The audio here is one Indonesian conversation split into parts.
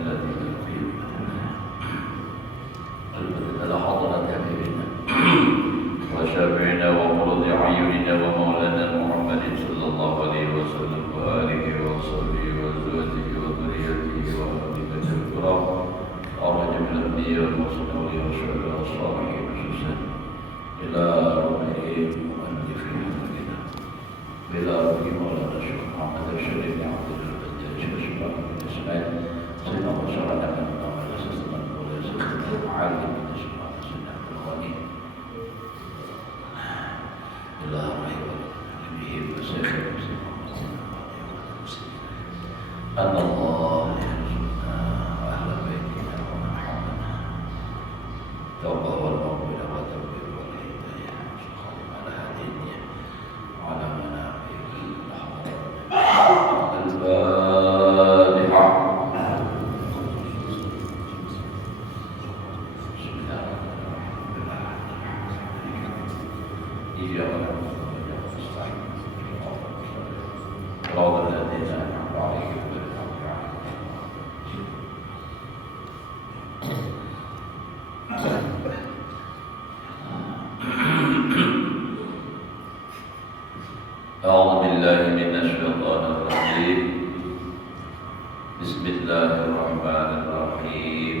الذي في البدن حضرة أميرنا وشافعنا ومرض عيوننا ومولانا محمد صلى الله عليه وسلم وآله وصحبه وأزواجه وذريته وأهل بيته الكرام وجميع الأنبياء والمرسلين والشهداء والصالحين خصوصا إلى روحهم ومؤلفين المدينة إلى روح مولانا الشيخ محمد الشريف عبد الله الشيخ شباب بن إسماعيل سيدنا وشرعنا من الله على سيدنا مولانا سيدنا معاذ بن إسماعيل سيدنا عبد الغني إلى روح والدهم وسيخهم أن الله يرزقنا أهل بيتنا ومن حولنا توبة والمغفرة والتوبة والهداية على هدينا وعلى منابر الفاتحة. بسم الله الرحمن الرحيم. إياك نعبد وإياك نستعين صراط الذين أنعمت عليهم غير المغضوب عليهم. أعوذ بالله من الشيطان الرجيم. بسم الله الرحمن الرحيم.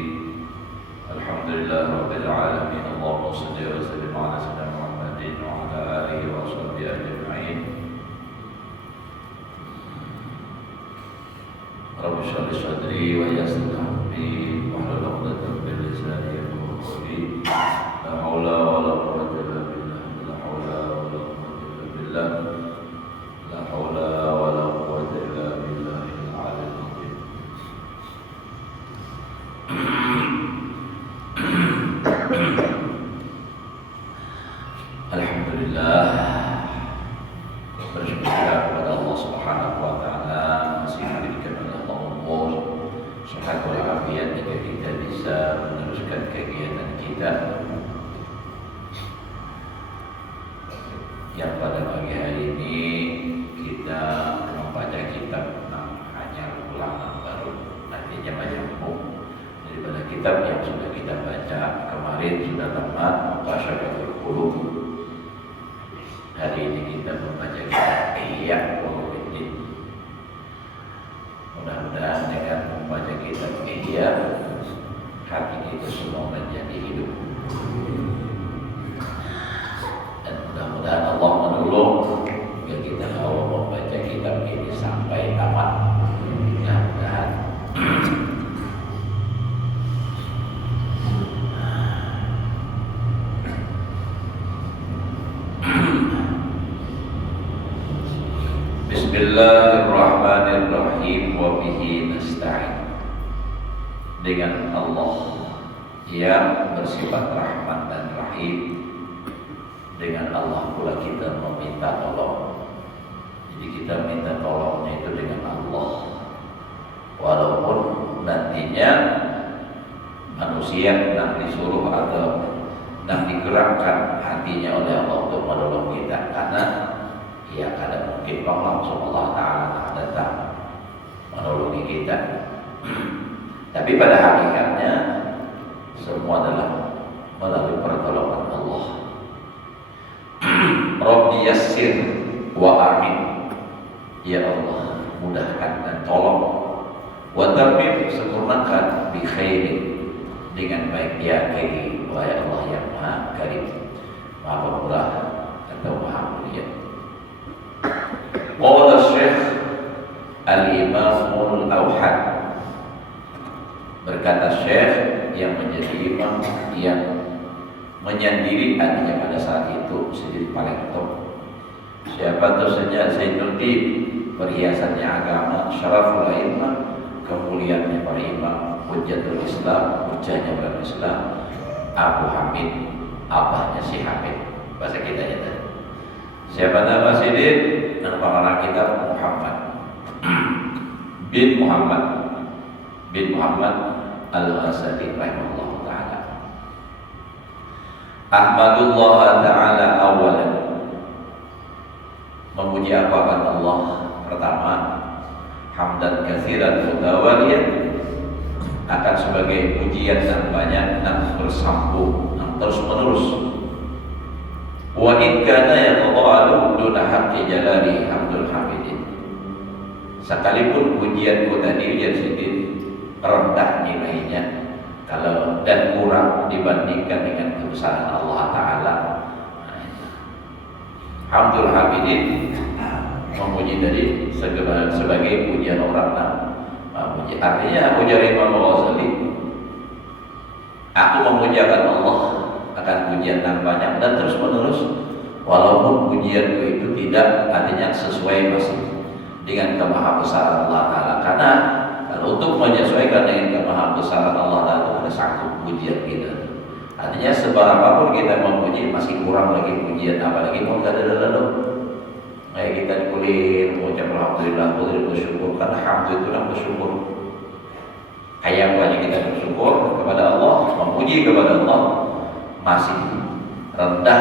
الحمد لله رب العالمين. اللهم صل وسلم على سيدنا محمد وعلى آله وصحبه أجمعين. رب اشرح لي صدري ويسر لي أمري واحلل عقدة من لساني يفقهوا قولي. لا حول ولا قوة إلا بالله. لا حول ولا قوة إلا بالله. لا حول ولا قوة إلا بالله العلي العظيم. Alhamdulillah, bersyukur kepada Allah Subhanahu wa taala masih diberikan oleh Allah umur sehat walafiat hingga kita bisa meneruskan kegiatan kita yang pada pagi hari ini kita membaca kitab hanya ulangan baru, nantinya menyambung daripada kitab yang sudah kita baca kemarin sudah tamat Muqasyaratul Qulub. Hari ini kita membaca kitab Ihya Ulumuddin. Mudah-mudahan dengan membaca kitab Ihya hati kita semua menjadi hidup. Dan mudah-mudahan Allah menolong agar kita mau membaca kitab ini sampai tamat. Mudah-mudahan. Bismillahirrahmanirrahim wa bihi nasta'in. Dengan Allah yang bersifat rahman dan rahim, dengan Allah pula kita meminta tolong. Jadi kita minta tolongnya itu dengan Allah. Walaupun nantinya manusia nak disuruh atau nak digerakkan hatinya oleh Allah untuk menolong kita, karena ya kadang mungkin langsung Allah Ta'ala datang menolongi kita. Tapi pada hakikatnya semua adalah melalui pertolongan Allah. Rabbi yassir wa a'in. Ya Allah, mudahkan dan tolong. Wa tammim, sempurnakan bi khairin, dengan baik. Ya Karim, wahai Allah yang Maha Karim, Maha Pemurah atau Maha Mulia. Qala Syekh Al-Imamul Awhad, berkata Syekh yang menjadi imam yang menyendiri, artinya pada saat itu sendiri paling top. Siapa itu saja? Zainuddin, perhiasannya agama, syaraful a'immah, kemuliaannya para imam, hujjatul Islam, hujjahnya orang Islam, Abu Hamid, abahnya si Hamid, bahasa kita ya. Siapa nama Sidin? Dan pengarang kitab Muhammad bin Muhammad Al-Ghazali rahimahullah ta'ala. Ahmadullah ta'ala awalan, memuji apa Allah pertama, hamdan katsiran mutawaliyan, akan sebagai pujian yang banyak dan bersambung dan terus menerus. Wa in kana yatadalu duna haqqi jalali hamdul hamidin. Sekalipun pujianku tadi ujar sedikit rendah nilainya kalau dan kurang dibandingkan dengan kebesaran Allah Ta'ala. Hamdul hamidin memuji tadi sebagai pujian orang memuji. Artinya ujar Imam Ghazali, aku memujiakan Allah akan pujian yang banyak dan terus menerus, walaupun pujianku itu tidak artinya sesuai masih dengan kemahabesaran Allah Ta'ala. Karena kalau untuk menyesuaikan dengan kemahabesaran Allah Ta'ala itu ada sanggup pujian kita. Artinya seberapapun kita memuji masih kurang lagi pujian, apalagi mau gak ada lalu. Kayak kita dikulir mengucap alhamdulillah, bersyukur, karena hamd itu lah bersyukur. Kayak banyak kita bersyukur kepada Allah, memuji kepada Allah, masih rendah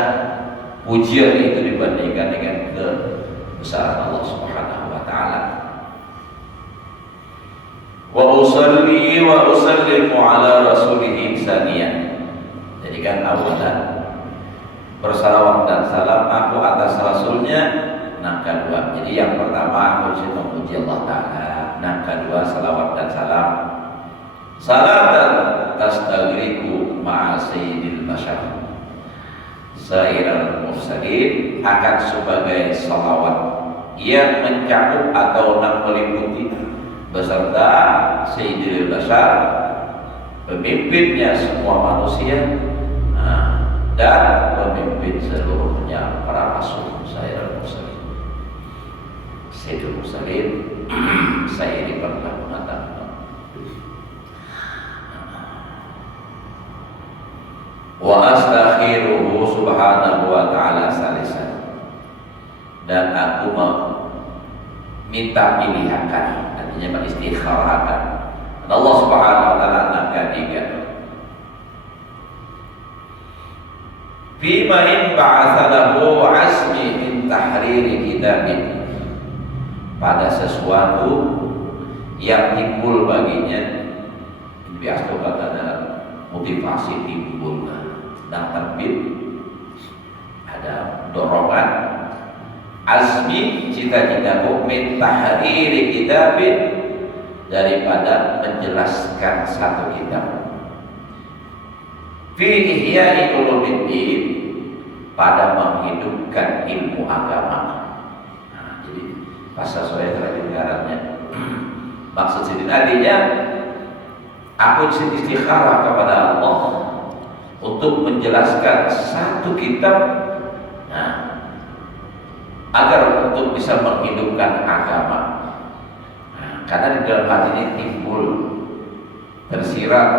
pujian itu dibandingkan dengan kebesaran Allah Subhanahu wa Ta'ala. Wa usalli wa usallimu ala rasulih saniyan. Jadi kan awalan bersalawat dan salam aku atas rasulnya. Nah kedua, jadi yang pertama aku memuji Allah Ta'ala. Nah kedua, salawat dan salam. Salatan tastagriku ma'a sayyidil bashar sa'iral mursalin, akan sebagai salawat yang mencakup atau meliputi beserta sayyidil bashar, pemimpinnya semua manusia, dan pemimpin seluruhnya para rasul sa'iral mursalin. Sayyidul mursalin saya ini pernah mengatakan, wa astakhiruhu subhanahu wa ta'ala salisan, dan aku minta pilihankan, artinya mengistikharahkan Allah Subhanahu wa ta'ala anak ketiga. Fima in ba'athalahu asmi min tahriri kitabin, pada sesuatu yang timbul baginya, biasa kata ada motivasi timbul dan terbit, ada dorongan azmi cita-citaku min tahriri kitabin, daripada menjelaskan satu kitab, fi ihya'i ulumuddin, pada menghidupkan ilmu agama. Nah, jadi bahasa saya terakhir garamnya maksud sini artinya aku istikharah kepada Allah untuk menjelaskan satu kitab, nah, agar untuk bisa menghidupkan agama. Nah, karena di dalam hati ini timbul, tersirat,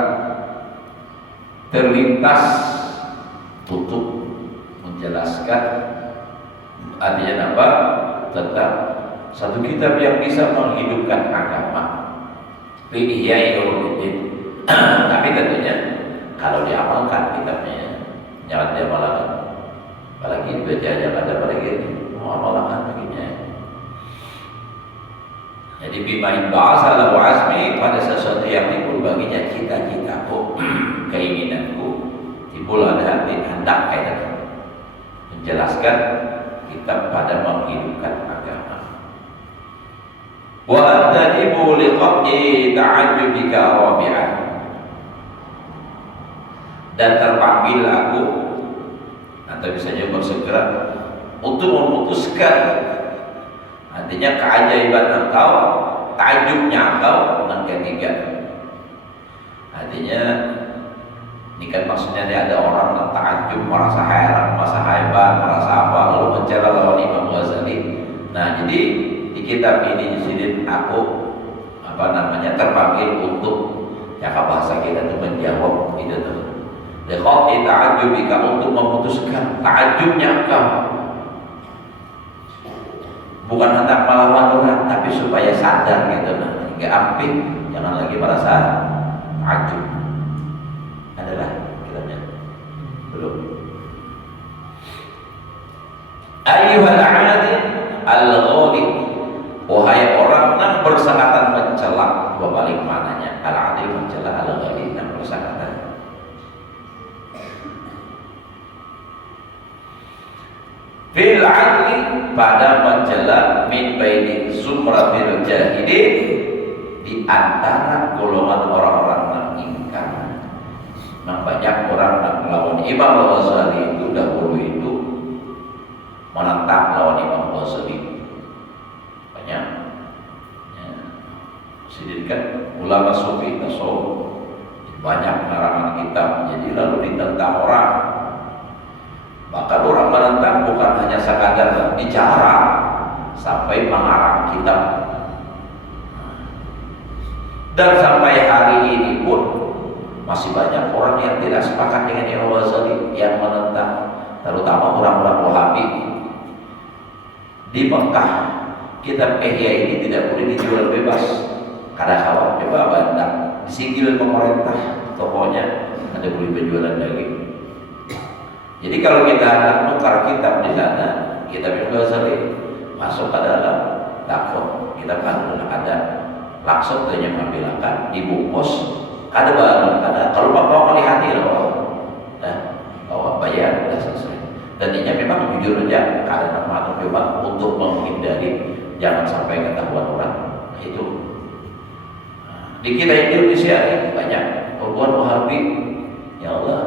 terlintas untuk menjelaskan, artinya apa? Tentang satu kitab yang bisa menghidupkan agama. Ihya'i ulumuddin. Tapi tentunya kalau diamalkan kitabnya, jangan diamalkan. Apalagi dibaca aja ada apalagi mau amalkan begini. Jadi bimain bahasa lahu azmi, pada sesuatu yang timbul baginya cita-citaku, keinginanku, timbul ada hati hendak kaitan menjelaskan kitab pada menghidupkan agama. Wa antanibu liqa'i ta'ajjubika rabi'an, dan terpanggil aku, atau misalnya bersegera untuk memutuskan, artinya keajaiban engkau, takjubnya engkau. Yang ketiga, artinya ini kan maksudnya ada orang yang takjub, merasa heran, merasa hebat, merasa apa, lalu mencela lawan Imam Ghazali. Nah, jadi di kitab ini di sini aku terpanggil untuk cakap bahasa kita itu menjawab itu tuh. Liqa'i ta'ajjubika, untuk memutuskan takjubnya engkau. Bukan hendak melawan orang, tapi supaya sadar gitu, nah, hingga amping, jangan lagi merasa takjub. Adalah kiranya belum. Ayyuhal 'adil al-ghalib Wahai orang yang bersangatan mencela, berbalik mananya al-adil mencela al-ghali yang bersangatan. Fil adli pada mencela min baini zumratil jahilin di antara golongan orang-orang yang ingkar. Banyak orang yang melawan Imam Ghazali itu dahulu itu menentang lawan Imam Ghazali. Banyak ya. Sedangkan ulama sufi tasawuf banyak larangan kitab, jadi lalu ditentang orang. Bahkan orang menentang bukan hanya sekadar bicara, sampai mengarang kitab. Dan sampai hari ini pun masih banyak orang yang tidak sepakat dengan Imam Ghazali yang menentang, terutama orang-orang Wahabi. Di Mekah kitab Ihya ini tidak boleh dijual bebas karena khawatir coba bandang disinggil pemerintah, tokonya ada boleh penjualan lagi. Jadi kalau kita nukar kitab di sana, kitab Imam Ghazali masuk ke dalam takut kita kan ada langsung saja mengambilkan dibungkus ada barang ada kalau bapak melihat loh bawa bayar sudah selesai. Dan ini memang jujur aja karena makhluk coba untuk menghindari jangan sampai ketahuan orang. Nah, itu di kita Indonesia ini banyak orang Wahabi, ya Allah.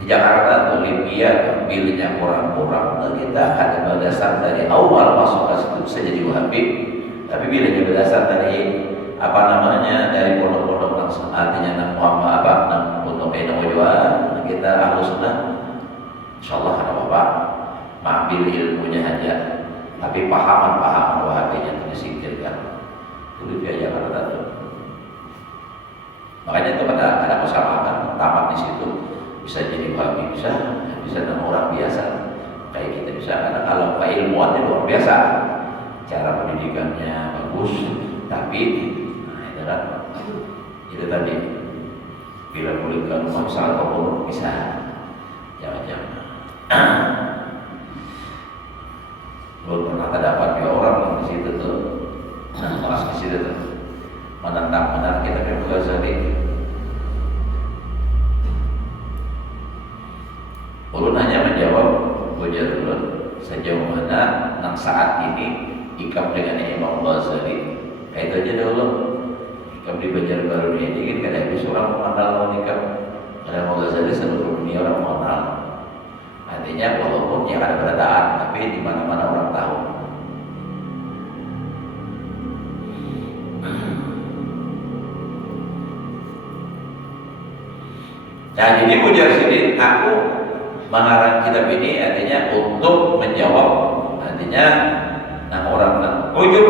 Di Jakarta atau Libya bilnya orang-orang kita ada berdasar dari awal masuk ke situ bisa jadi Wahabi, tapi bilnya berdasar dari apa namanya dari pondok-pondok artinya nama Muhammad apa nama pondok Nawawi kita Ahlus Sunnah insyaallah ada bapak mengambil ilmunya aja, tapi pahaman-pahaman Wahabinya itu disingkirkan. Itu di Jakarta tuh. Makanya itu ada persamaan tamat di situ bisa jadi Wahabi, bisa dengan orang biasa kayak kita bisa karena kalau keilmuannya luar biasa, cara pendidikannya bagus, tapi itu tadi bila boleh ke rumah salah pun bisa jangan-jangan belum pernah terdapat dua orang di situ tuh kelas di situ tuh menentang benar kita Imam Ghazali. Ulun hanya menjawab ujar ulun sejauh mana nang saat ini ikam dengan Imam Ghazali kayak itu aja dahulu. Ikam di Banjarbaru ini kan kadang habis orang mengenal lawan ikam. Ada Imam Ghazali seluruh dunia orang mengenal. Artinya walaupun yang ada perbedaan, tapi di mana-mana orang tahu. Nah jadi ujar sini aku mengarang kitab ini artinya untuk menjawab artinya nang orang nang ujub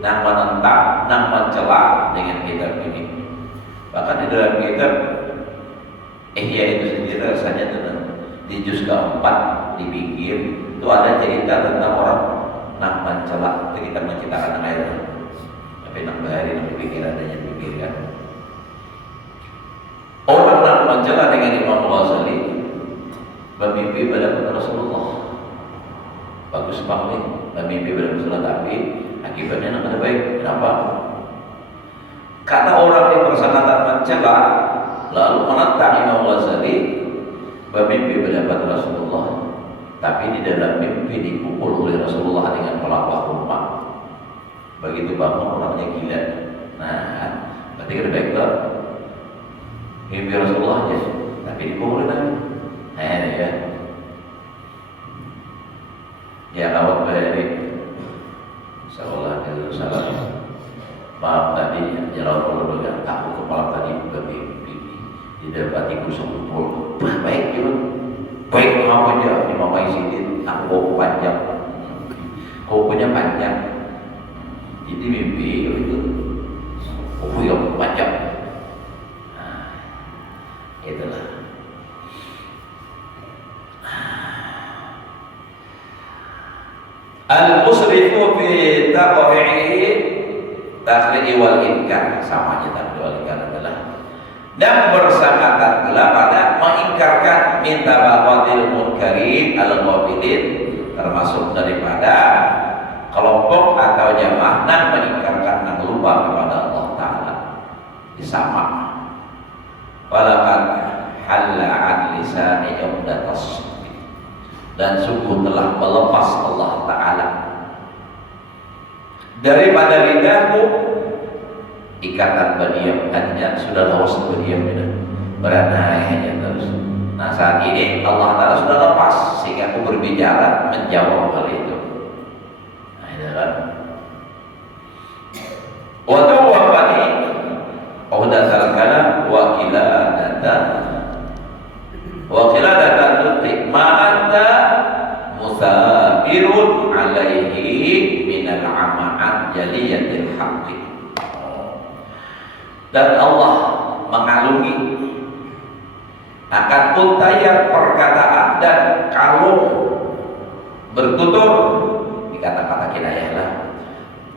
nang menentang nang mencela dengan kitab ini. Bahkan di dalam kitab Ihya itu sendiri rasanya tentang di juz keempat di pinggir itu ada cerita tentang orang nang mencela itu kita menciptakan air tapi nang bahari nang pikir adanya pikir kan orang nang mencela dengan Imam Ghazali bermimpi pada Rasulullah bagus banget bermimpi pada Rasulullah tapi akibatnya nang ada baik. Kenapa? Karena orang di persangkaan mencela lalu menentang Imam Ghazali bermimpi mendapat Rasulullah, tapi di dalam mimpi dipukul oleh Rasulullah dengan pelapah rumah. Begitu bangun orangnya gila. Nah, berarti kan baik tak? Mimpi Rasulullah aja, tapi dipukul lagi. Ya. Ya awak bayari. Insyaallah itu salah. Maaf tadi jalan perlu dengan aku kepala tadi bermimpi didapati kusuk kumpul. Baik juga. Baik apa aja di Mama Isidin aku bawa panjang. Kukunya panjang. Jadi mimpi itu kuku yang panjang. Nah, itulah. Al-musrifu fi taqdi'i takhli'i wal inkar sama aja taqdi wal inkar adalah dan bersangatan pula pada mengingkarkan minta bawatil munkarin al-ghafilin, termasuk daripada kelompok atau jamaah yang mengingkarkan yang lupa kepada Allah Ta'ala. Disama walakat halla an lisani umdatas, dan sungguh telah melepas Allah Ta'ala daripada lidahku ikatan berdiam, hanya sudah lawas berdiam beranai hanya terus. Nah saat ini Allah Ta'ala sudah lepas sehingga aku berbicara menjawab hal itu. Nah itu kan waktu wafati uhdasal kalam wakiladatan tutik ma'anta musabirun alaihi minal ama'at jaliyatil haqqi. Dan Allah mengalungi akan untaian perkataan dan kalung bertutur di kata-kata kinayah lah.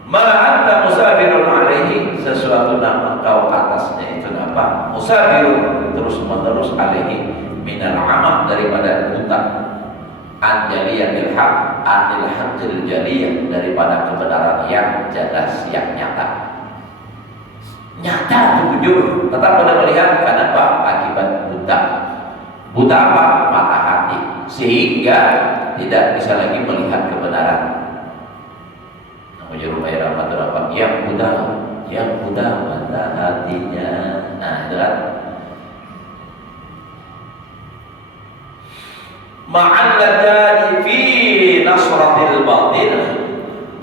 Ma'anta musabirun alaihi, sesuatu yang engkau atasnya itu apa? Musabirun, terus menerus alaihi minal amak, daripada buta, anjaliyatil haq, anil haqqil jaliyah, daripada kebenaran yang jelas, yang nyata. Nyata itu jujur, tetap pada melihat kenapa? Akibat buta. Buta apa? Mata hati, sehingga tidak bisa lagi melihat kebenaran. Namun bayar apa? Yang buta mata hatinya. Nah, itu kan. Ma'alladani fi nasratil batil,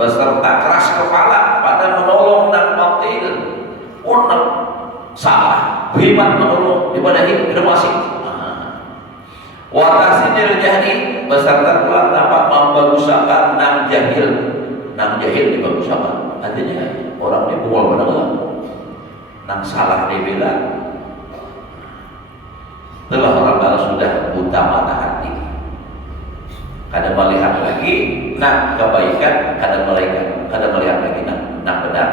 beserta keras kepala pada menolong dan batil. Unek salah, beriman menolong daripada informasi. Watasinil jahil, beserta pula dapat membagusakan nam jahil dibagusakan. Artinya orang ini buang pada Allah, nam salah dibela. Telah orang kalau sudah buta mata hati, kadang melihat lagi nak kebaikan, kadang melihat lagi nak benar,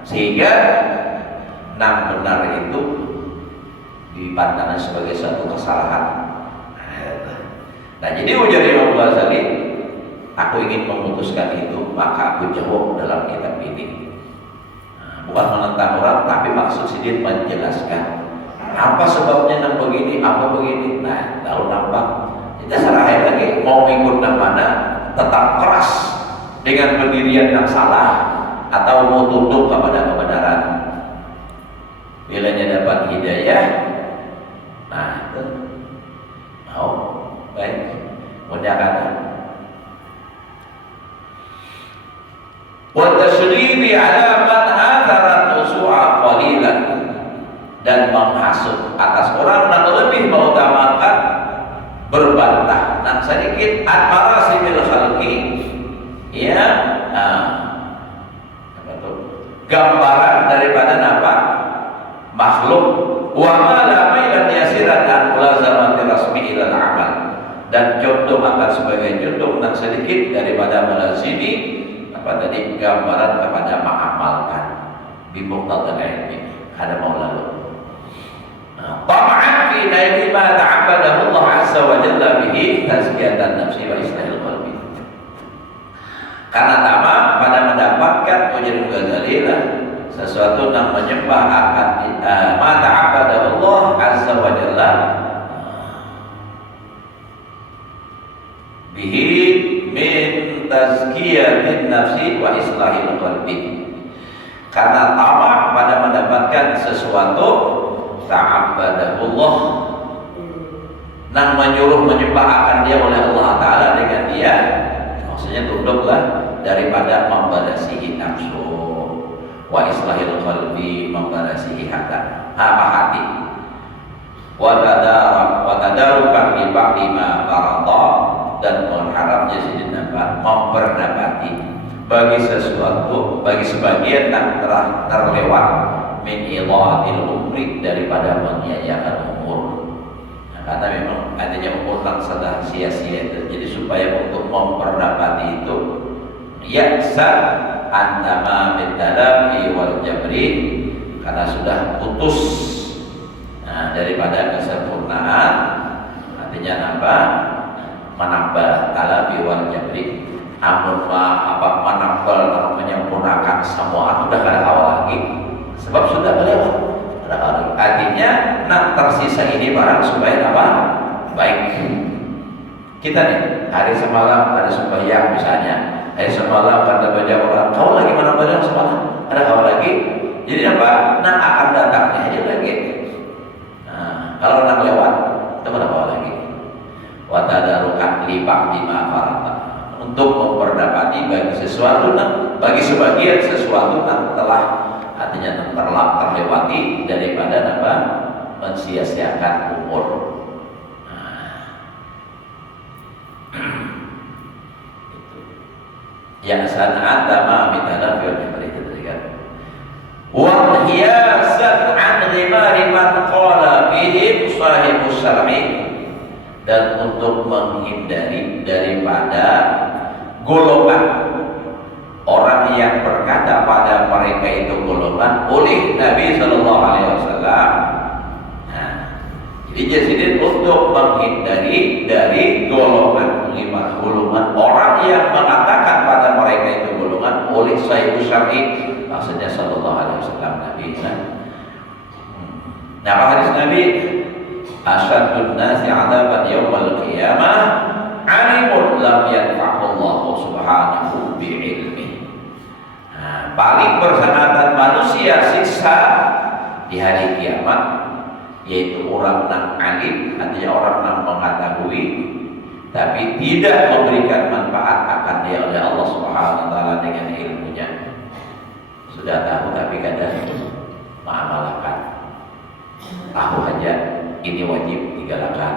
sehingga nak benar itu dipandang sebagai satu kesalahan. Nah jadi ujar Imam Ghazali, aku ingin memutuskan itu, maka aku jawab dalam kitab ini. Bukan menentang orang, tapi maksud sedikit menjelaskan apa sebabnya yang begini, apa begini. Nah kalau nampak kita serahin lagi, mau ikut yang mana, tetap keras dengan pendirian yang salah, atau mau tunduk kepada kebenaran. Bilanya dapat hidayah, nah itu mau baik, mudah-mudahan. Wa tasribi ala man athara nusu'a qalilan, dan menghasut atas orang yang lebih mengutamakan berbantah dan sedikit at-marasimil khalqi, ya, gambaran daripada apa? Makhluk. Wa ma la mailan yasiran an mulazamati rasmi ilal amal, dan contoh akan sebagai contoh dan sedikit daripada melazimi apa tadi, gambaran kepada mengamalkan bimuqtadal ilmi, ada mau lalu tam'an fi naili ma ta'abbadahu Allah azza wa jalla bihi tazkiyatan nafsi wa islahil qalbi, karena tamak pada mendapatkan ujar Ghazali lah sesuatu yang menyembah akan ma ta'abbadahu Allah azza wa jalla bihi min tazkiyatin nafsi wa islahil qalbi, karena tamak pada mendapatkan sesuatu ta'abbadahullah yang menyuruh menyembah akan dia oleh Allah Ta'ala, dengan dia maksudnya tunduklah daripada membarasihi nafsu, wa islahil qalbi, membarasihi hati, wa tadarukan bi ba'di ma farada, dan mengharapnya sedikit memperdapati bagi sesuatu, bagi sebagian yang telah terlewat min idhatil umri, daripada menyanyiakan umur. Nah, karena memang adanya umur yang sudah sia-sia itu, jadi supaya untuk memperdapati itu yaksa antama mitalafi wal jabri, karena sudah putus daripada kesempurnaan artinya apa? Menambah talabi wal jabri. Amun menambah menyempurnakan semua sudah ada awal lagi, sebab sudah melewat. Artinya tersisa ini barang supaya apa? Baik. Kita nih hari semalam ada sembahyang misalnya, hari semalam kata baca orang, kau lagi menambah yang semalam, ada kau lagi. Jadi apa? Akan datangnya aja lagi. Kalau lewat, itu ada kau lagi. Watadarukan libak lima farata, untuk memperdapati bagi sebagian sesuatu yang telah artinya terlewati daripada apa? Mensia-siakan umur. Yang sana ma mitana fi al-jabri kan. Wa hiyasan an ghimari man qala fihi sahibus syar'i, dan untuk menghindari daripada golongan orang yang berkata pada mereka itu golongan oleh Nabi Sallallahu Alaihi Wasallam. Jadi jadi untuk menghindari dari golongan orang yang mengatakan pada mereka itu golongan oleh Sahibus Syar'i, maksudnya Sallallahu Alaihi Wasallam Nabi. Nah, hadis Nabi, asyadun nasi adaban yaumal qiyamah alimun lam yanfa'ullahu subhanahu bi'ilmi. Paling bersangatan manusia siksa di hari kiamat yaitu orang yang alim, artinya orang yang mengetahui tapi tidak memberikan manfaat akan dia oleh Allah Subhanahu wa taala dengan ilmunya. Sudah tahu tapi kadang mengamalkan. Tahu aja ini wajib digalakan,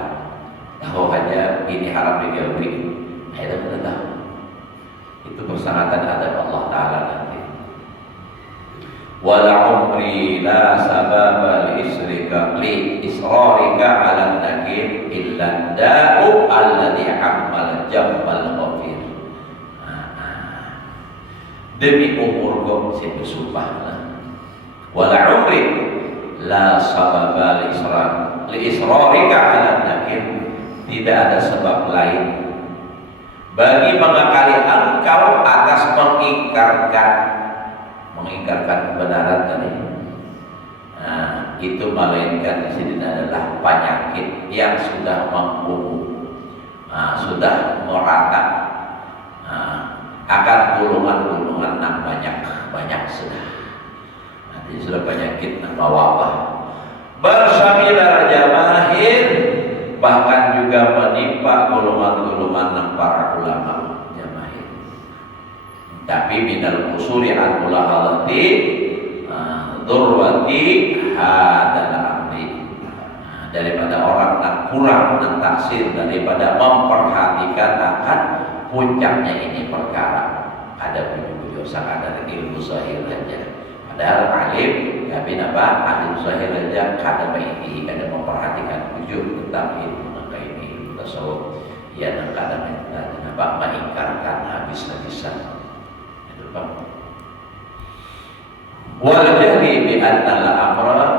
tahu aja ini haram dijauhi. Nah, itu kita tahu. Itu persangatan adab Allah Ta'ala nanti. Wala umri la sababa li israrika ala nakir illa da'u alladhi ammal jambal ghafir. Demi umurku saya bersumpah, wala umri la sababa li israrika ala nakir, tidak ada sebab lain bagi mengakali engkau atas mengingkarkan kebenaran tadi. Nah, itu melainkan di sini adalah penyakit yang sudah membunuh, sudah merata, akan gulungan-gulungan yang banyak sudah. Nanti sudah penyakit nama wabah. Bersamilar jamahir, bahkan juga menimpa golongan-golongan yang para ulama. Tapi minal usuli an mulahalati durwati hadal amri, daripada orang yang kurang dan taksir daripada memperhatikan akan puncaknya ini perkara. Ada beliau sangat ada ilmu zahir saja, padahal alim tapi alim zahir saja kada baiki, kada memperhatikan wujud tentang ilmu ilmu tasawuf, ia kadang mengingkarkan habis-habisan. Wal jahli bi anna al amra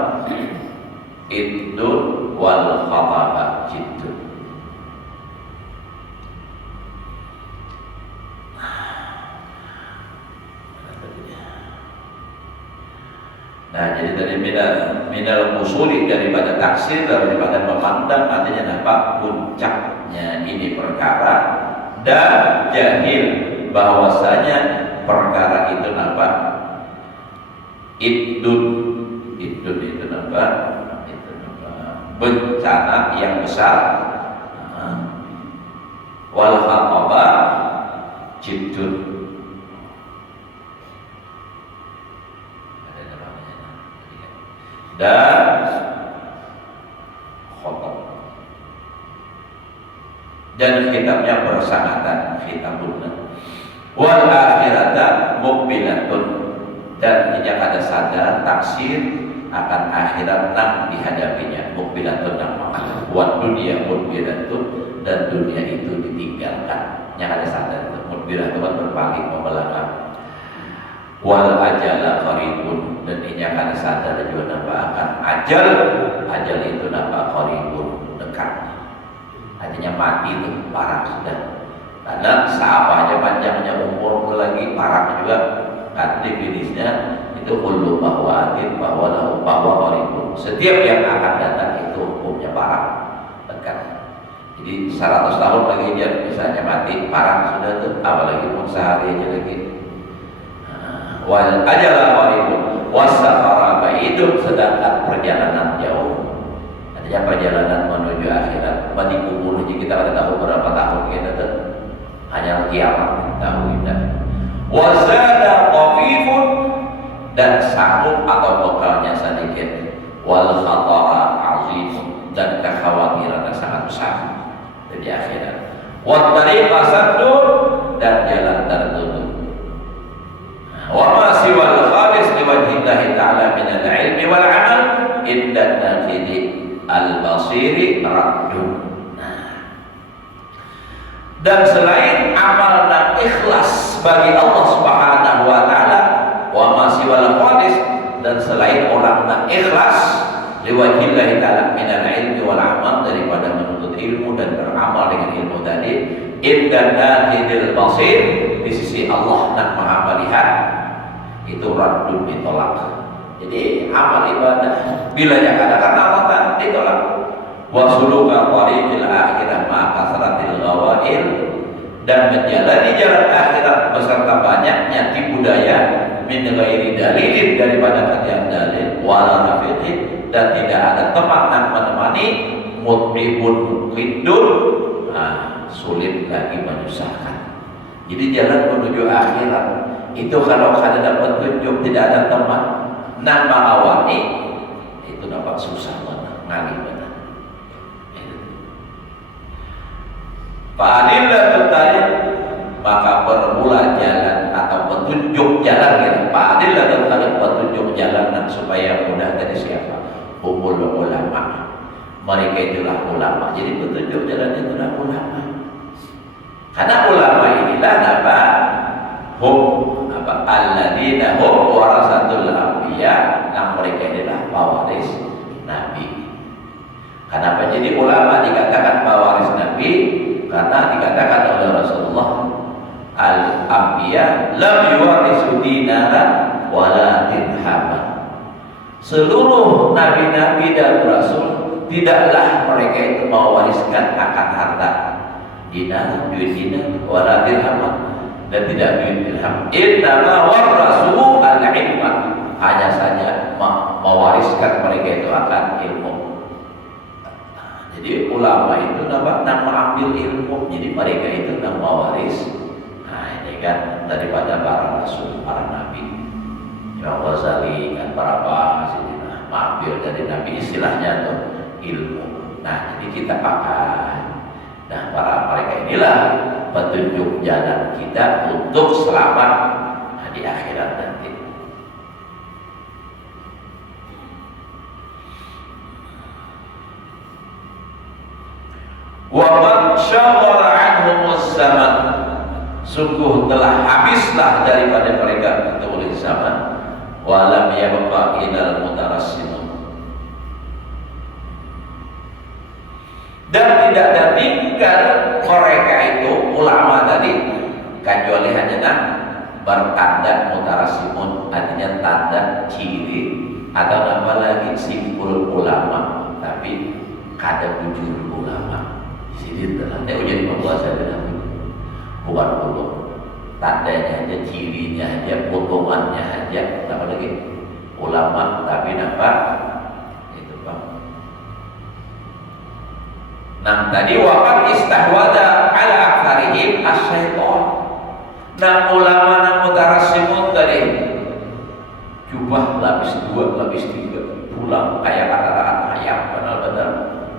iddun wal khataba jiddun. Nah, jadi dari minal usuli, daripada taksir, daripada memandang, artinya puncaknya ini perkara, dan jahil bahwasanya perkara itu iddun itu bencana yang besar, wal khataba jiddun, dan khotob, dan kitabnya bersangatan kitabun. Wal akhirata mukbilatun, dan tidak ada sadar taksir akan akhirat yang dihadapinya. Mukbilatun yang makna wa dunia mukbilatun, dan dunia itu ditinggalkan. Yang ada sadar itu mukbilatun berpaling ke belakang. Wal ajala qaribun, dan ini akan sadar juga akan ajal itu qaribun, dekat. artinya mati itu parah sudah. Karena sahabat aja panjangnya umur lagi parah juga, kan definisinya itu kullu bahwatin bahwa qaribun. Setiap yang akan datang itu hukumnya parah dekat. Jadi 100 tahun lagi aja misalnya mati parah sudah tuh, apalagi pun sehari aja lagi. Wal ajala qaribun wasafara baidun, sedangkan perjalanan jauh. Artinya perjalanan menuju akhirat, di kubur aja kita ada tahu berapa tahun kita tuh. Hanya kiamat tahu kita. Wazada qafifun, dan sanggup atau bekalnya sedikit. Wal khatara azim, dan kekhawatiran yang sangat besar di akhirat. Wat tariqa saddun, dan jalan tertutup. Wa ma siwal khalis liwajhillahi ta'ala min al-ilmi wal 'amal inda naqidi al-basiri raddun. Dan selain amal dan ikhlas bagi Allah Subhanahu wa taala, wa ma siwal khalis, dan selain orang yang ikhlas liwajhillahi ta'ala min al-ilmi wal 'amal, daripada menuntut ilmu dan beramal dengan ilmu tadi, inda naqidil basir, di sisi Allah yang Maha melihat, itu raddun, ditolak. Jadi amal ibadah bila yang karena Allah tak ditolak. Wa suluka tariqil akhirah ma kasratil ghawail, dan menjalani jalan akhirat beserta banyaknya tipu daya min ghairi dalilin, daripada ketiak dalil, wala rafiqin, dan tidak ada teman yang menemani, mut'ibun qidun, sulit lagi menyusahkan. Jadi jalan menuju akhirat itu kalau ada dapat petunjuk, tidak ada teman nan mengawani, itu dapat susah banget, ngalih banget. Fa'adillatul tariq, maka bermula jalan atau petunjuk jalan gitu. Fa'adillatul tariq, petunjuk jalan dan supaya mudah dari siapa? Humul ulama. Mereka itulah ulama. Jadi petunjuk jalan itulah ulama. Karena ulama inilah apa? Alladzina hum warasatul anbiya, yang mereka inilah pewaris nabi. Kenapa jadi ulama dikatakan pewaris nabi? Karena dikatakan oleh Rasulullah, al-anbiya lam yuwarisu dinaran wala dirhaman. Seluruh nabi-nabi dan rasul tidaklah mereka itu mewariskan akan harta dinar, duit dinar, wala dirhaman, dan tidak duit dirham. Innama warasu al-ilma, hanya saja mewariskan mereka itu akan ilmu. Jadi ulama itu nampak mengambil ilmu, jadi mereka itu nama waris. Nah ini kan daripada para rasul, para nabi. Imam Ghazali kan para mengambil dari nabi, istilahnya tuh ilmu. Nah jadi kita pakai. Nah para mereka inilah petunjuk jalan kita untuk selamat di akhirat nanti. Wa man syaghala anhumus zaman, sungguh telah habislah daripada mereka itu oleh zaman. Wa lam yabqa ilal mutarassimun, dan tidak ada tinggal mereka itu ulama tadi kecuali hanya bertanda mutarassimun, artinya tanda ciri atau nama lagi simpul ulama, tapi kada bujur ulama. Jadi tanda ujian penguasa dengan bukan ulama, tandanya aja, cirinya aja, potongannya aja, apa lagi ulama, tapi nampak itu Pak. Nah tadi waqad istahwada ala aktsarihim asyaiton. Nah ulama nang mutarassimun tadi jubah lapis 2, lapis 3, pulang kayak kata-kata ayam, benar-benar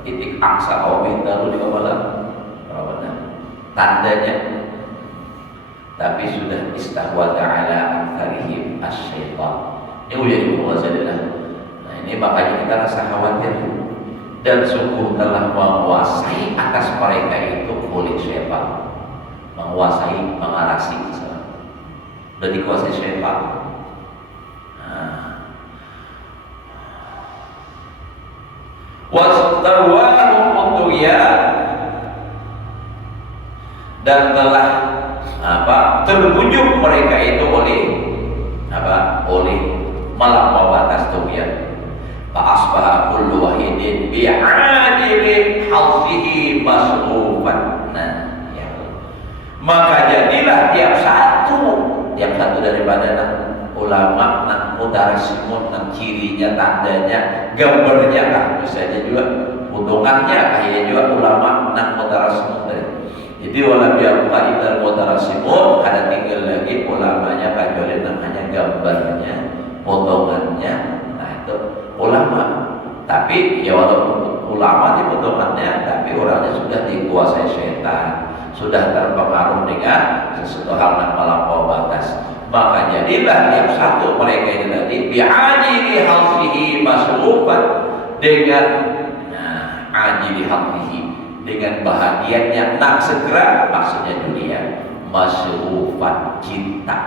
titik aksa awin taruh di kepala, benar tandanya. Tapi sudah istahwada ala aktsarihim asyaiton. Ini ujian penguasa. Nah ini makanya kita rasa khawatir. Dan sungguh telah menguasai atas mereka itu kulit syaitan, menguasai, mengarasi, sudah dikuasai syaitan. Wastawahum utuya, dan telah terbujuk mereka itu oleh oleh melampaui batas dunia. Fa asbaha kullu wahidin bi'adili halsihi masrufan. Nah, ya. Maka jadilah tiap satu daripada ulama mudarasimun cirinya, tandanya, gambarnya kah misalnya juga potongannya kah ya juga ulama mudarasimun tadi. Jadi wala bi'aqa idal mudarasimun, ada tinggal lagi ulamanya kecuali namanya gambarnya, potongannya. Nah itu ulama. Tapi ya walaupun ulama di potongannya, tapi orangnya sudah dikuasai setan, sudah terpengaruh dengan sesuatu hal yang melampaui batas. Maka jadilah yang satu mereka ini tadi bi'ajili halsihi masrufan, dengan ajili halsihi, dengan bahagianya nak segera, maksudnya dunia, masrufan cinta.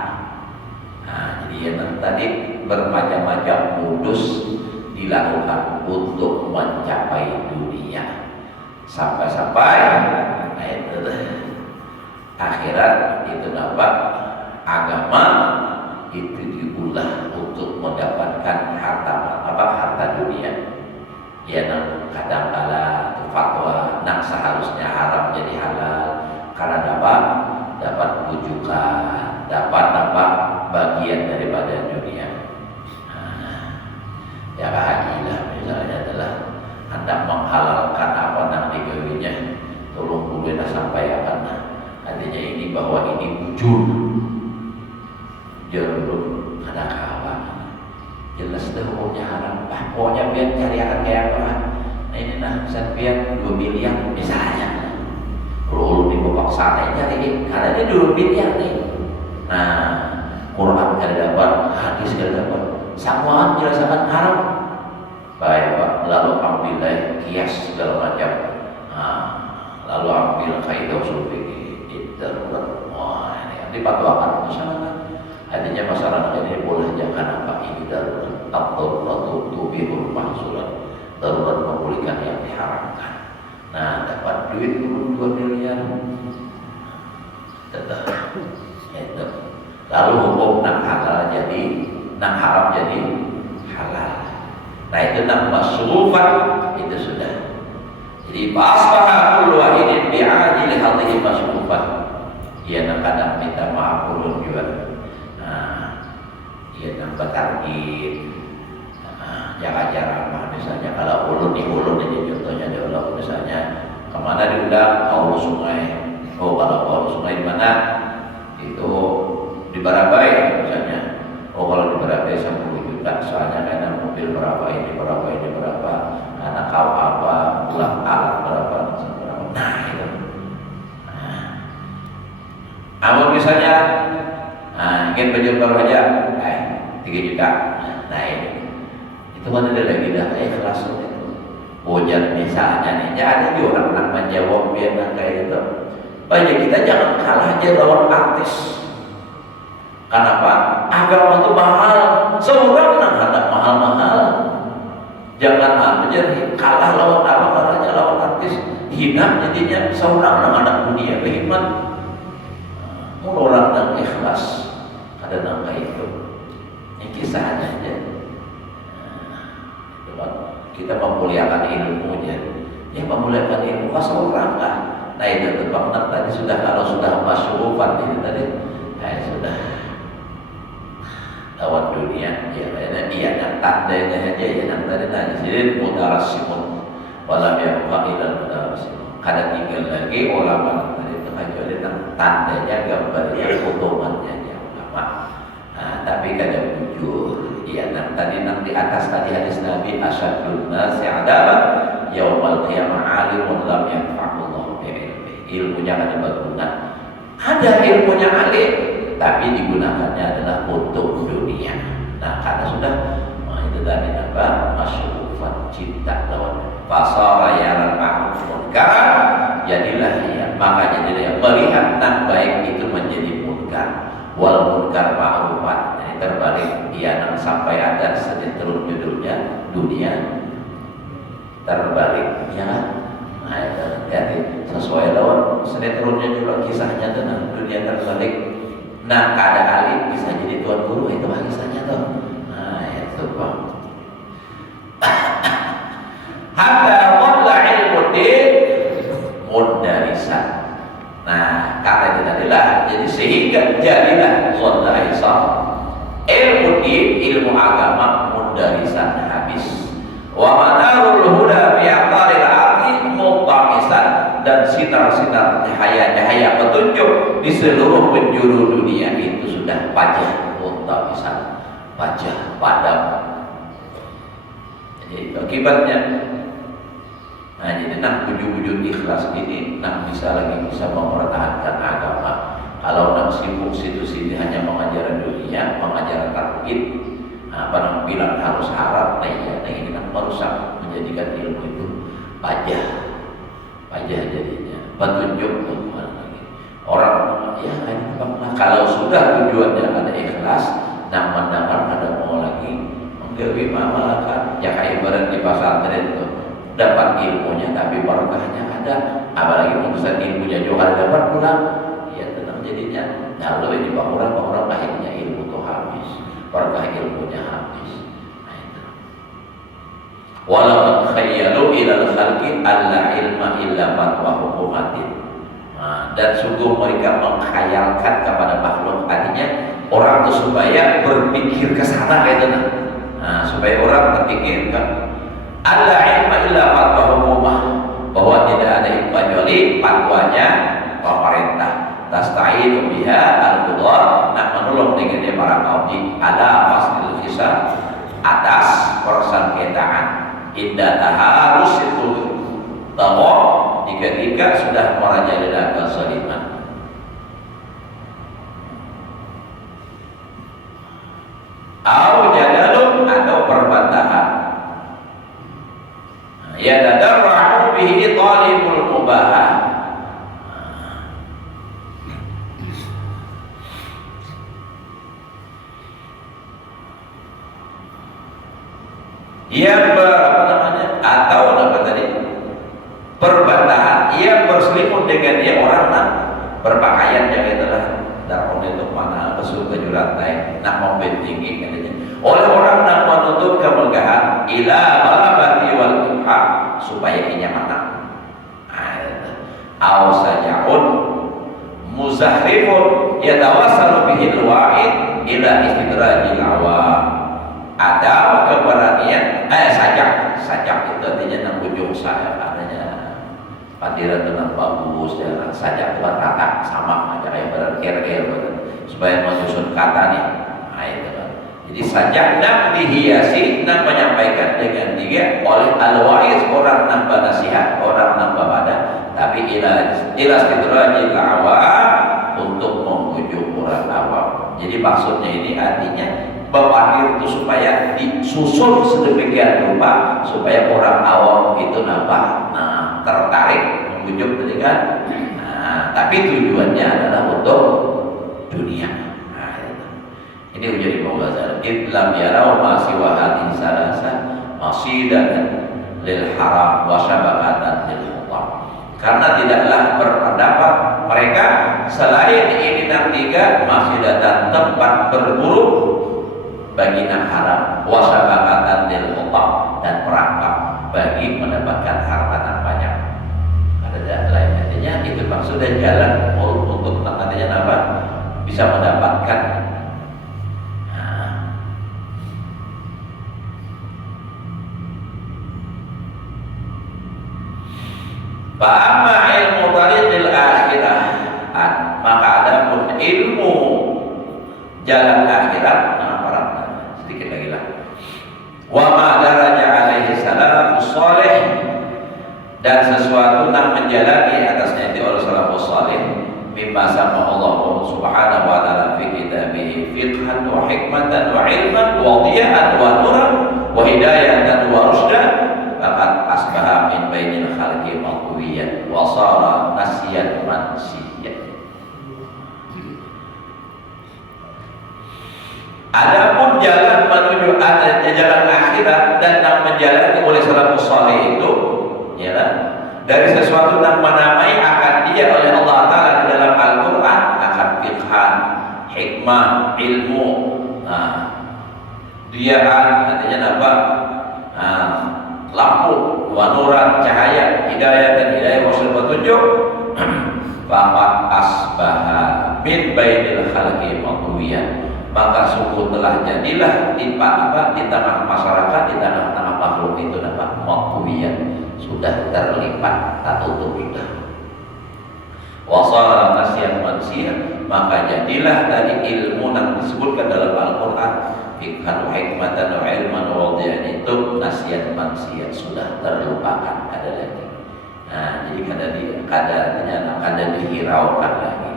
Jadi yang tadi bermacam-macam modus dilakukan untuk mencapai dunia, sampai-sampai akhirat itu dapat agama itu diulah untuk mendapatkan harta dunia. Ya, kadang-kala fatwa seharusnya haram jadi halal karena dapat bujukan, dapat bagian daripada dunia. Ya bahagialah misalnya adalah hendak menghalalkan apa yang digawinya, tolong boleh sampaikan. Artinya ini bahwa ini bujur, jeruk ada kawan, jelas dah hukumnya haram. Pokoknya biar cari akan kayak apa. Nah ini saya biar 2 miliar misalnya. Kalau di bapak sana ini karena dia 2 miliar nih. Nah Quran kada dapat, hadis kada dapat, semua menjelaskan haram. Baik Pak, lalu ambil kias segala macam. Lalu ambil kaidah usul fikih, darurat. Wah, ini dipatwakan masyarakat. Artinya masyarakat ini boleh jangan ini darurat. Ad-daruratu tubihul mahzurat. Darurat membolehkan yang diharamkan. Nah, dapat duit turun 2 miliar. Tetap. Lalu hukum halal jadi haram jadi halal. Nah itu masrufan, itu sudah. Jadi asbaha kullu wahidin bi'ajili hadhihi masrufan. Ia kadang minta maaf ulun juga. Ia bertargib. Jaga jarak misalnya kalau ulun aja contohnya di ulun misalnya kemana diundang Kaulu Sungai. Oh kalau Kaulu Sungai di mana? Itu di Barabai misalnya. Oh kalau di Barabai 10 juta, soalnya karena mobil berapa ini berapa, anak kau apa, pulang alat berapa. Nah itu. Amal misalnya, ingin baju baru aja, 3 juta. Nah ini. Itu kan ada lagi dah kelas itu. Ujar misalnya nih, ada juga orang menjawab biar kayak itu. Banyak kita jangan kalah aja lawan artis. Kenapa? Agama itu mahal. Seorang ada mahal-mahal. Jangan menjadi kalah lawan caranya lawan artis. Hina jadinya seorang ada dunia beriman. Mulu orang yang ikhlas ada nama itu. Ini kisahnya aja. Kita memuliakan ilmunya. Ya memuliakan ilmu seorang lah. Nah itu tebak tadi sudah kalau sudah masrufan ini tadi, sudah lawan dunia. Ya yang tandanya aja yang tadi jadi mudarasimun walam yabqa ila mudarasimun. Kada tinggal lagi ulama tadi kecuali tandanya, gambarnya, potongannya ya ulama. Tapi kada bujur. Ya tadi di atas tadi hadis Nabi asyadun nasi adaban yaumal qiyamah alimun lam yanfa'ullahu bi'ilmi. Ilmunya akan berguna. Ada ilmunya alim tapi digunakannya adalah untuk dunia. Nah karena sudah itu tadi masrufan, cinta lawan fasara yaral ma'ruf munkar, jadilah ya maka jadilah yang melihat baik itu menjadi munkar wal munkar ma'rufan. Ini terbalik dia sampai ada sedikit turun judulnya dunia terbalik ya. Nah, hati-hati sesuai lawan sinetronnya juga kisahnya tuh nah, dunia terbalik. Nah, kada alim bisa jadi tuan guru itu mah kisahnya tuh. Nah, itu Pak. Hatta dhalla ilmu din mudarisan. Nah, kata itu adalah jadi sehingga jadilah dhalla isam ilmu din, ilmu agama mudarisan habis. Wa manarul huda fi aqtaril ardi mutamisan, dan sinar-sinar cahaya petunjuk di seluruh penjuru dunia itu sudah pajah mutamisan, pajah padam. Jadi akibatnya, nah jadi nak wujud-wujud ikhlas ini nak bisa mempertahankan agama. Kalau nak sibuk situ-situ hanya mengajar dunia, mengajar tauhid, apa namanya bilang harus harap, nah ya, nah ini kan merusak, menjadikan ilmu itu pajah jadinya, petunjuk bukan lagi. Orang ya ini nah, kalau sudah tujuannya ada ikhlas, nah mendengar ada mau lagi menggawi malakan, ya kayak ibarat di pesantren itu dapat ilmunya tapi barokahnya ada, apalagi urusan ilmunya juga ada dapat pulang, ya tenang jadinya. Nah kalau ini orang akhirnya ilmu itu habis, barokah ilmunya habis. Nah itu. Walau khayyalu ilal khalqi alla ilma illa fatwa hukumatin. Nah, dan sungguh mereka menghayalkan kepada makhluk, artinya orang itu supaya berpikir ke sana gitu nah, supaya orang terpikirkan alla ilma illa fatwa hukumah, bahwa tidak ada ilmu kecuali fatwanya pemerintah. Tasta'inu biha al-qudar, nak menolong dengan dia para kaum ala faslil hisab, atas persengketaan. Indah taharus itu tahu jika sudah merajalela kezaliman. Au jadalun atau perbantahan. Ya tadarra'u bihi talibul mubahah. Ia perbantahan, ia berselimut dengan dia orang nak berpakaian yang itulah daun itu mana besuk ke lantai nak membentingi katanya oleh orang nak menutup kemegahan ila balabati wal tuha supaya inya menang. Aw sajaun muzahrifun yatawassalu bihi alwa'id ila istidrajil awam. Ada keberanian sajak itu artinya nang ujung saya adanya padiran dengan bagus dan sajak buat kata sama aja kayak berker supaya menyusun kata nih. Nah itu kan. Jadi sajak nang dihiasi nang menyampaikan dengan tiga oleh al-waiz, orang nambah nasihat, orang nambah badan, tapi ila istidrajil awam, untuk membujuk orang awam. Jadi maksudnya ini artinya bapadir itu supaya disusun sedemikian rupa supaya orang awam itu tertarik membujuk tadi kan. Nah, tapi tujuannya adalah untuk dunia. Nah, ini menjadi pembahasan. Idlam yarau masih wahadin salasa masidan lil haram wa syabakatan lil hutam. Karena tidaklah berpendapat mereka selain ini enam tiga masih datang tempat berburu bagi nak haram, wasabakatan lil hutam, dan perangkap bagi mendapatkan harta yang banyak. Ada lain artinya itu maksudnya jalan untuk nantinya apa? Bisa mendapatkan. Fa'amma ilmu tariqil akhirah, maka adapun ilmu jalan akhirat, sedikit lagi lah. Wa ma daraja alaihi salafus salih, dan sesuatu yang menjalani atasnya itu oleh salafus salih mimma sama Allah subhanahu wa ta'ala fi kitabih fiqhan wa hikmatan wa ilman wa diya'an wa nuran wa hidayatan wa rusydan, faqad asbaha min bainil khalqi maqwiyan wa sara nasiyan mansiyan. Adapun jalan menuju jalan akhirat dan yang menjalani oleh salafus saleh itu ialah dari sesuatu yang menamai akan dia oleh Allah Ta'ala di dalam Al-Quran akan fiqhan, hikmah, ilmu. Nah, diaan artinya apa? Lampu, wanuran, cahaya, hidayah dan hidayah wasul petunjuk. Faqad asbaha min bainil khalqi maqwiyan, maka sungguh telah jadilah di tengah masyarakat, di tengah makhluk itu dapat maqwiyan, sudah terlipat tak tutup sudah. Wasala nasiyan manusia, maka jadilah dari ilmu yang disebutkan dalam Al-Quran fikhan hikmatan wa ilman wadiyan itu nasiyan manusia sudah terlupakan ada lagi. Nah, jadi kada dihiraukan lagi.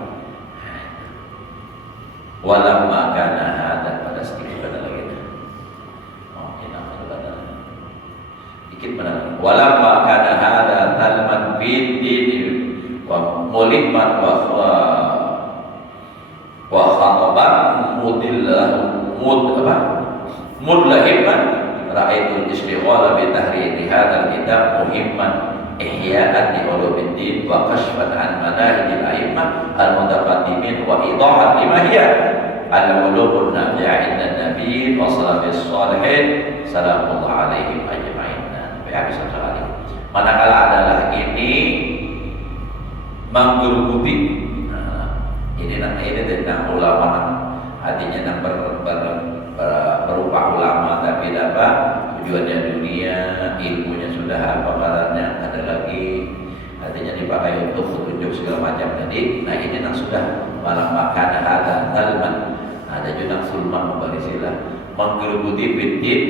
Walamma kana hada pada sedikit pada lagi. Oh, ini ada dikit benar. Walamma kana hada talman bidin wa muliman wa khataban mudlahiman ra'aitul istighal bi tahrir hadzal kitab muhimman ihya'an li ulumuddin wa kashfan an manahijil a'immah al-mutaqaddimin wa idahan lima hiya al-ulumul nafi'ah inda nabiyyin wa salafis salihin salamullah alaihim ajma'in. Habis sekali. Manakala adalah ini menggeruti, ini tentang ulama, artinya yang berupa ulama tapi apa tujuannya dunia, ilmunya sudah apa baratnya ada lagi, artinya dipakai untuk petunjuk segala macam tadi. Nah ini yang sudah malam makan ada talman, ada juga sulman membarisilah menggeruti bidin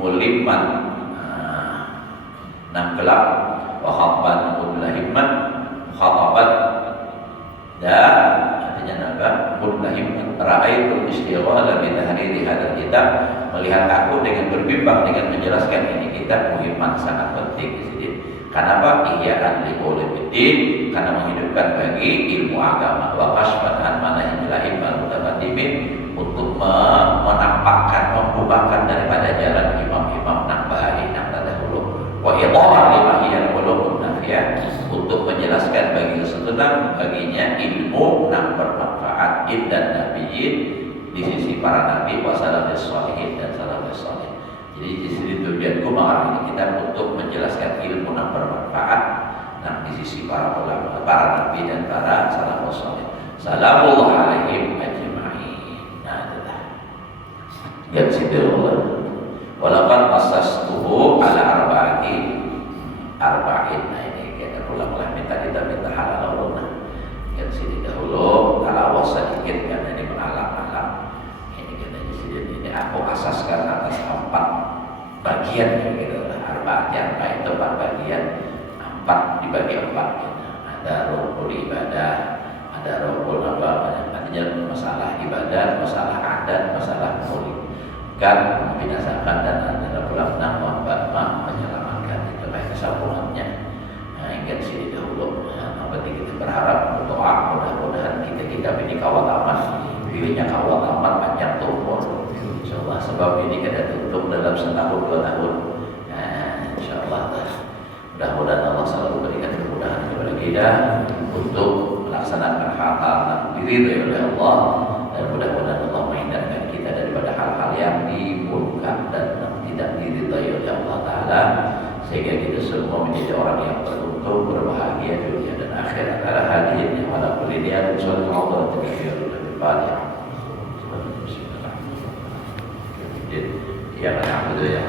muliman enam kelab wahabban mudlahiman khatabat dan artinya naga mudlahim ra'aitul istighala bi tahriri hadzal kitab, melihat aku dengan berbimbang dengan menjelaskan ini kitab muhimman sangat penting di sini. Kenapa? Ihya'an li ulumuddin, karena menghidupkan bagi ilmu agama, wa kashfan an manahijil a'immah mutaqaddimin, untuk menampakkan, membukakan daripada jalan imam-imam nambahari yang terdahulu, wa idahan lima hiya ulumul nafi'ah, untuk menjelaskan bagi sesuatu baginya ilmu yang bermanfaat dan nabiyyin di sisi para nabi wa salafis shalihin dan salafus shalih. Jadi di sini tujuanku mengarang ini kita untuk menjelaskan ilmu yang bermanfaat nah di sisi para ulama, para nabi dan para salafus shalih. Salamullah alaihim ajma'in. Nah, itulah. Dan sidallah. Walaqad asastuhu ala arba'in. Nah ini kita pulang-pulang minta halal Allah. Yang sini dahulu kalau sedikit karena ini mengalam-alam. Ini kita di sini ini aku asaskan atas 4 bagian gitu. Arba'in itu 4 bagian. 4 dibagi 4 gitu. Ada rukun ibadah, ada rukun apa? Artinya masalah ibadah, masalah adat, masalah mulik. Kan membinasakan dan ada pula nama menyelamatkan, itu lah kesambungannya. Nah, ingat sini dahulu. Yang penting kita berharap berdoa mudah-mudahan kita ini kawat aman, pilihnya kawat aman panjang umur. Insyaallah sebab ini kita tutup dalam setahun 2 tahun. Nah, insyaallah mudah-mudahan Allah selalu berikan kemudahan kepada kita untuk melaksanakan hal-hal yang diridhai oleh Allah, dan mudah-mudahan Allah menghindarkan kita daripada hal-hal yang dimurka dan tidak diridhai oleh Allah Ta'ala, sehingga kita semua menjadi orang yang beruntung, berbahagia dunia dan akhirat. Ala hadirin wa ala kulli niyatin sallallahu alaihi wa sallam. Ya,